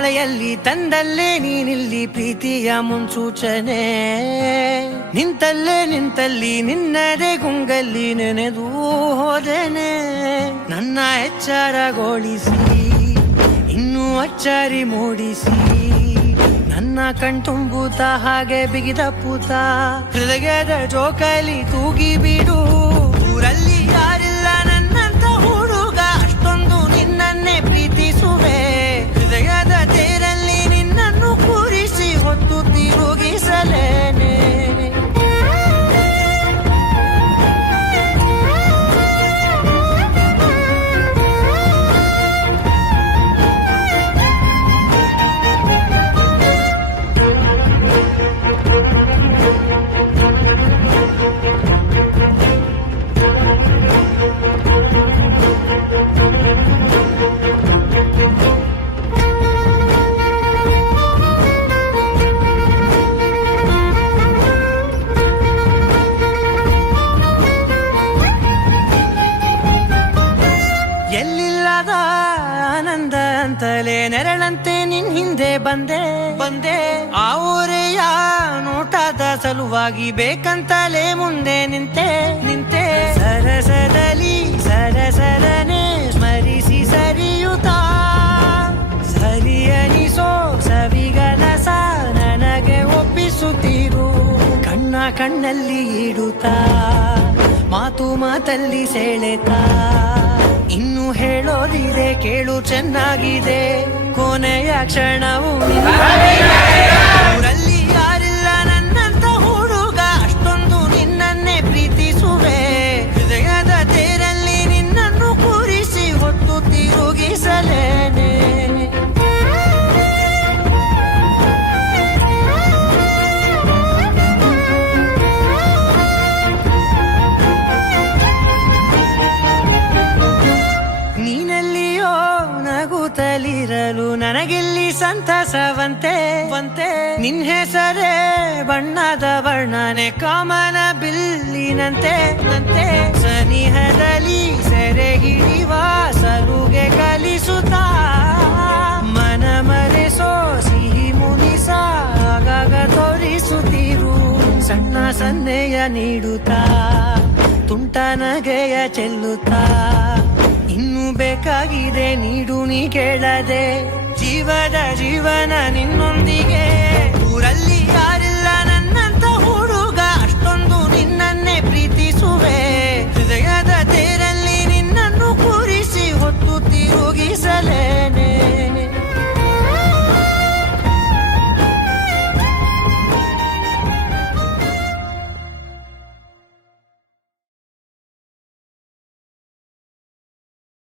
ಮಳೆಯಲ್ಲಿ ತಂದಲ್ಲೇ ನೀನಿಲ್ಲಿ ಪ್ರೀತಿಯ ಮುನ್ಸೂಚನೆ. ನಿಂತಲ್ಲಿ ನಿನ್ನದೇ ಗುಂಗಲ್ಲಿ ನೆನೆದು ಹೋದೆನೆ. ನನ್ನ ಎಚ್ಚರಗೊಳಿಸಿ ಇನ್ನೂ ಅಚ್ಚರಿ ಮೂಡಿಸಿ ನನ್ನ ಕಣ್ತುಂಬುತ್ತ ಹಾಗೆ ಬಿಗಿದ ಪೂತ ಹೃದಯದ ಜೋಕಾಲಿ ತೂಗಿ ಬಿಡು. ಊರಲ್ಲಿ ಯಾರಿಲ್ಲ ನನ್ನಂತ ಹುಡುಗ, ಅಷ್ಟೊಂದು ನಿನ್ನನ್ನೇ ಪ್ರೀತಿಸುವೆ. ಹೃದಯದ ತೇರಲ್ಲಿ ನಿನ್ನನ್ನು ಕೂರಿಸಿ ಹೊತ್ತು ತಿರುಗಿಸಲೇನೆ. ಎಲ್ಲಿಲ್ಲದ ಆನಂದ ಅಂತಲೇ ನೆರಳಂತೆ ನಿನ್ ಹಿಂದೆ ಬಂದೆ. ಆ ಊರೆಯ ನೋಟದ ಸಲುವಾಗಿ ಬೇಕಂತಲೇ ಮುಂದೆ ನಿಂತೆ. ಸರಸರನೆ ಸ್ಮರಿಸಿ ಸರಿಯುತ್ತಾ ಸರಿಯನಿಸೋ ಸವಿಗನಸ ನನಗೆ ಒಪ್ಪಿಸುತ್ತೀರು. ಕಣ್ಣಲ್ಲಿ ಇಡುತ್ತಾ ಮಾತಲ್ಲಿ ಸೆಳೆತಾ ಇನ್ನು ಹೇಳೋದಿದೆ ಕೇಳು ಚೆನ್ನಾಗಿದೆ. ಕೊನೆಯ ಕ್ಷಣವು ಊರಲ್ಲಿ ಯಾರಿಲ್ಲ ನನ್ನಂತ ಹುಡುಗ, ಅಷ್ಟೊಂದು ನಿನ್ನನ್ನೇ ಪ್ರೀತಿಸುವೆ. ಹೃದಯದ ತೇರಲ್ಲಿ ನಿನ್ನನ್ನು ಕೂರಿಸಿ ಹೊತ್ತು ತಿರುಗಿಸಲೇನೆ. ನೀನೆಲ್ಲಿಯೋ ನಗುತ್ತಲಿರಲು ನನಗಿಲ್ಲಿ ಸಂತಸವಂತೆ. ನಿನ್ ಹೆಸರೇ ಬಣ್ಣದ ವರ್ಣನೆ ಕಾಮನ ಬಿಲ್ಲಿನಂತೆ. ಸನಿಹದಲ್ಲಿ ಸೆರೆ ಹಿಡಿಯುವ ಸಲುಗೆ ಕಲಿಸುತ್ತಾ ಮನ ಮರೆಸೋ ಸಿಹಿ ಮುನಿಸ ಆಗಾಗ ತೋರಿಸುತ್ತಿರು. ಸಣ್ಣ ಸನ್ನೆಯ ನೀಡುತ್ತಾ ತುಂಟ ನಗೆಯ ಚೆಲ್ಲುತ್ತಾ ಇನ್ನು ಬೇಕಾಗಿದೆ ನೀಡು ನೀ ಕೇಳದೆ. ಜೀವನ ನಿನ್ನೊಂದಿಗೆ ಊರಲ್ಲಿ